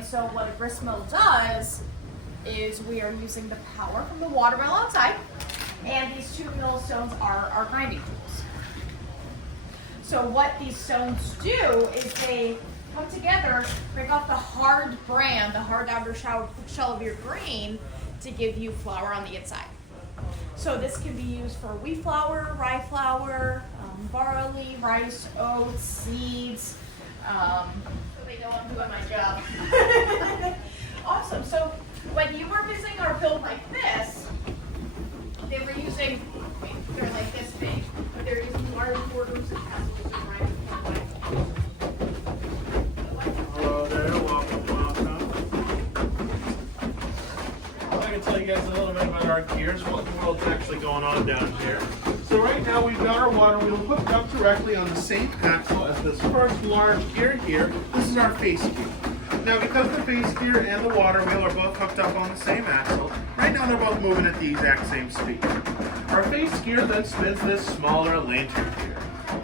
And so what a grist mill does is we are using the power from the water mill outside, and these two millstones are our grinding tools. So what these stones do is they come together, break off the hard bran, the hard outer shell of your grain, to give you flour on the inside. So this can be used for wheat flour, rye flour, barley, rice, oats, seeds. So they know I'm doing my job. Awesome. So when you were visiting our build like this, they were using, they're like this big, but they're using large mortars and pestles and grinding. Hello there, welcome to I can tell you guys a little bit about our gears, what in the world's actually going on down here. So right now we've got our water wheel hooked up directly on the same axle as this first large gear here. This is our face gear. Now because the face gear and the water wheel are both hooked up on the same axle, right now they're both moving at the exact same speed. Our face gear then spins this smaller lantern gear.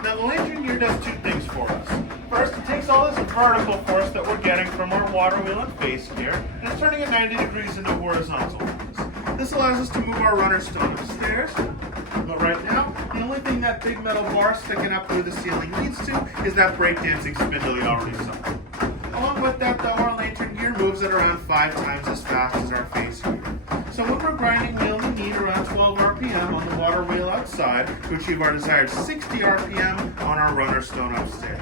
Now the lantern gear does two things for us. First, it takes all this vertical force that we're getting from our water wheel and face gear, and it's turning it 90 degrees into horizontal ones. This allows us to move our runner stone upstairs, but right now, the only thing that big metal bar sticking up through the ceiling needs to is that breakdancing spindle you already saw. Along with that though, our lantern gear moves at around 5 times as fast as our face gear. So when we're grinding, we only need around 12 RPM on the water wheel outside to achieve our desired 60 RPM on our runner stone upstairs.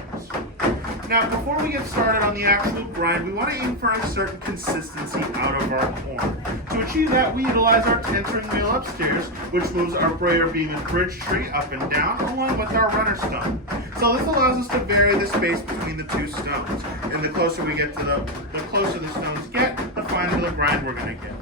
Now, before we get started on the actual grind, we want to aim for a certain consistency out of our corn. To achieve that, we utilize our tensering wheel upstairs, which moves our brayer beam and bridge tree up and down, along with our runner stone. So this allows us to vary the space between the two stones. And the closer we get to the closer the stones get, the finer the grind we're going to get.